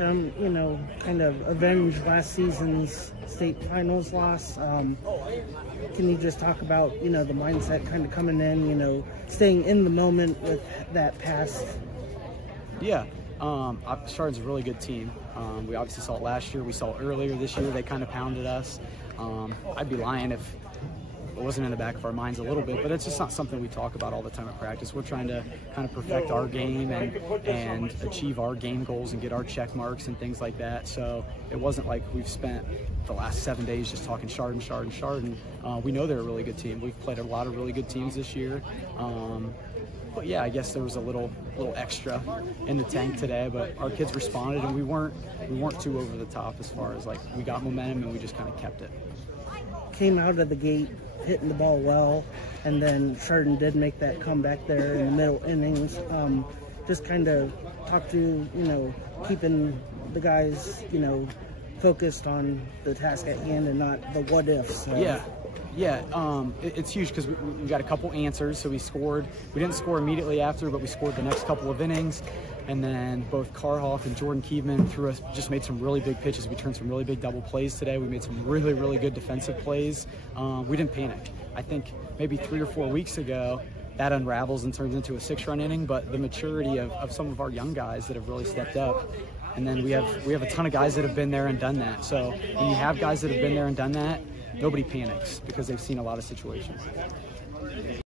you know, kind of avenge last season's state finals loss. Can you just talk about, you know, the mindset kind of coming in, you know, staying in the moment with that past? Yeah, Chardon's a really good team. We obviously saw it last year. We saw it earlier this year. They kind of pounded us. I'd be lying if it wasn't in the back of our minds a little bit, but it's just not something we talk about all the time at practice. We're trying to kind of perfect our game and achieve our game goals and get our check marks and things like that. So it wasn't like we've spent the last 7 days just talking Chardon. We know they're a really good team. We've played a lot of really good teams this year. But yeah, I guess there was a little extra in the tank today, but our kids responded, and we weren't too over the top as far as, like, we got momentum and we just kind of kept it. Came out of the gate hitting the ball well, and then Chardon did make that comeback there in the middle innings. Just kind of talk to, you know, keeping the guys, you know, focused on the task at hand and not the what ifs. Yeah, it's huge because we got a couple answers. So we didn't score immediately after, but we scored the next couple of innings. And then both Carhoff and Jordan Keevan just made some really big pitches. We turned some really big double plays today. We made some really, really good defensive plays. We didn't panic. I think maybe 3 or 4 weeks ago, that unravels and turns into a 6-run inning, but the maturity of some of our young guys that have really stepped up. And then we have a ton of guys that have been there and done that. So when you have guys that have been there and done that, nobody panics because they've seen a lot of situations.